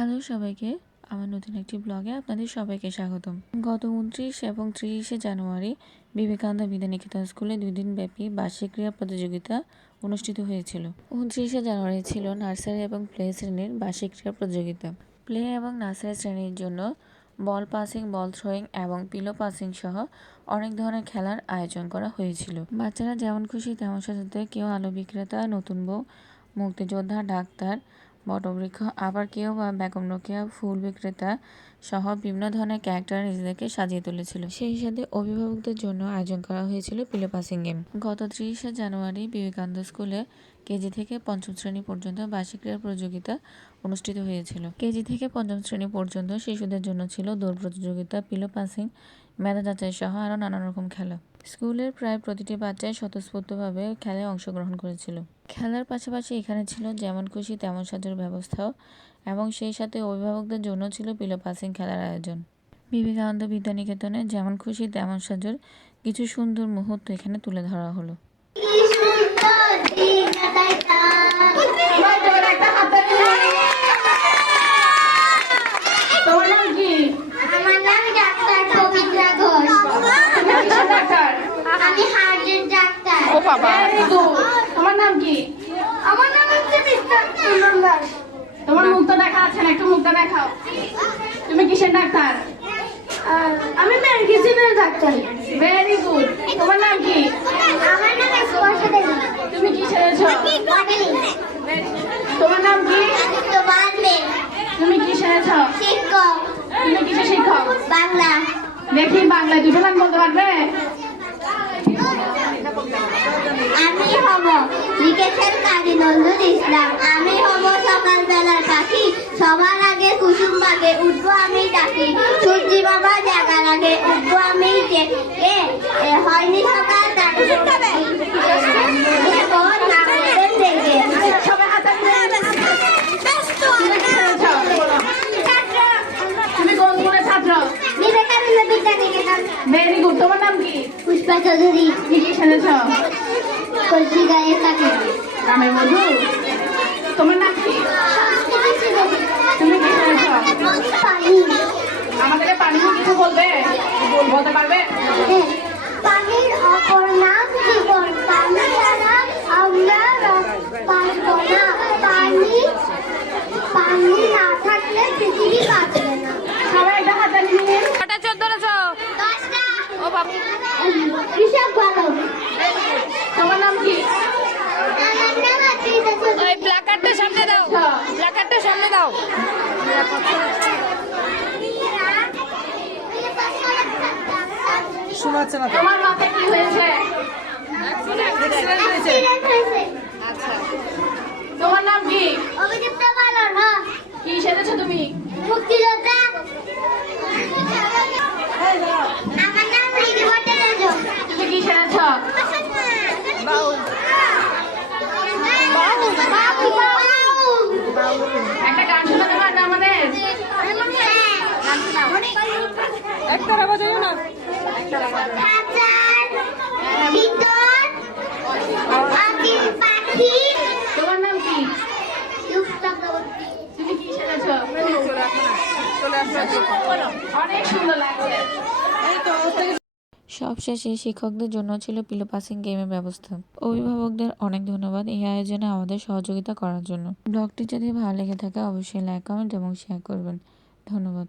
Hello সবাইকে, আমার নতুন একটি ব্লগে আপনাদের সবাইকে স্বাগতম। গত 29 এবং 30 জানুয়ারি বিবেকানন্দ বিদ্যানিকেতন স্কুলে 2 দিন ব্যাপী বার্ষিক ক্রীড়া প্রতিযোগিতা অনুষ্ঠিত হয়েছিল। 29 জানুয়ারি ছিল নার্সারি এবং প্লে শ্রেণীর বার্ষিক ক্রীড়া প্রতিযোগিতা। প্লে এবং নার্সারি শ্রেণীর জন্য বল পাসিং, বল থ্রোয়িং এবং পিলো পাসিং সহ অনেক ধরনের খেলার আয়োজন করা হয়েছিল। বাচ্চারা যেমন খুশি তেমন সাজাতে, কেউ আলু বিক্রেতা, নতুন বউ, মুক্তিযোদ্ধা, ডাক্তার, বটবৃক্ষ, আবার কেউ বা বেগম রোকেয়া ফুল বিক্রেতা সহ বিভিন্ন ধরনের ক্যারেক্টার নিজেদেরকে সাজিয়ে তুলেছিল। সেই সাথে অভিভাবকদের জন্য আয়োজন করা হয়েছিল পিলো পাসিং গেম। গত 30 জানুয়ারি বিবেকানন্দ স্কুলে কেজি থেকে পঞ্চম শ্রেণী পর্যন্ত বার্ষিক ক্রীড়া প্রতিযোগিতা অনুষ্ঠিত হয়েছিল। কেজি থেকে পঞ্চম শ্রেণী পর্যন্ত শিশুদের জন্য ছিল দৌড় প্রতিযোগিতা, পিলো পাসিং, মেধা যাচাই সহ আরও নানা রকম খেলা। স্কুলের প্রায় প্রতিটি বাচ্চাই স্বতঃস্ফূর্তভাবে খেলায় অংশগ্রহণ করেছিল। খেলার পাশাপাশি এখানে ছিল যেমন খুশি তেমন সাজার ব্যবস্থাও, এবং সেই সাথে অভিভাবকদের জন্য ছিল পিলো পাসিং খেলার আয়োজন। বিবেকানন্দ বিদ্যানিকেতনে যেমন খুশি তেমন সাজার কিছু সুন্দর মুহূর্ত এখানে তুলে ধরা হলো। তোমার নাম কি? আমার নাম হচ্ছে মিস্টার চন্দন দাস। তোমার মুখটা দেখা আছে না, একটু মুখটা দেখাও। তুমি কিসের ডাক্তার? আমি মেডিসিনের ডাক্তার। Very good. তোমার নাম কি? আমার নাম স্পর্শা দেবী। তুমি কি সেরেছো? তোমার নাম কি? তুমি কি সেরেছো? শিক্ষক। তুমি কিসের শিক্ষক? বাংলা। দেখি বাংলায় দুটো গান বলতে পারবে? আমি হব লিখেছেন কাজী নজরুল ইসলাম। আমি হব সকালবেলার পাখি, সবার আগে কুসুম বাগে উঠবো আমি ডাকি। সূর্যি বাবা জাগার আগে উঠবো আমি জেগে, হয়নি সকাল তুমি কোন স্কুলের ছাত্র? বিবেকানন্দ বিদ্যানিকেতন। Very good. তোমার নাম কি? পুষ্পা চৌধুরী। তুমি কি সেরেছ? কলসি গায়ের কাকে গ্রামের মধু। তোমার নাম কি? তুমি কি সেরেছ? পানি। আমাদেরকে পানি নিয়ে কিছু বলবে? বলতে পারবে? পানির অপর নাম জীবন, পানি ছাড়া আমরা পারবো না। পানি না থাকলে পৃথিবী বাঁচবে না। সবাই একটা হাতে নিয়ে। কটা চোর ধরেছ? 10টা। ও বাবা, কৃষক ভালো। তোমার নাম কি? আমার নাম আত্রিতা চৌধুরী। ওই প্ল্যাকার্ডটা সামনে দাও, প্ল্যাকার্ডটা সামনে দাও। শোনাচ্ছে না তো। তোমার মাথায় কি হয়েছে? অ্যাক্সিডেন্ট হয়েছে। আচ্ছা, তোমার নাম কি? অভিযুক্ত পালন। হ্যাঁ, কি সেরেছো তুমি? মুক্তিযোদ্ধা। আমার নাম রিদি ভট্টাচার্য। তুমি কি সেরেছো? একটা গান শোনাতে পারবে আমাদের? একতারা বাজাইও না। তোমার নাম কি? তুমি কি সেরেছো? অনেক সুন্দর লাগছে। সবশেষে শিক্ষকদের জন্য ছিল পিলো পাসিং গেমের ব্যবস্থা। অভিভাবকদের অনেক ধন্যবাদ এই আয়োজনে আমাদের সহযোগিতা করার জন্য। ব্লগটি যদি ভালো লেগে থাকে অবশ্যই লাইক, কমেন্ট এবং শেয়ার করবেন। ধন্যবাদ।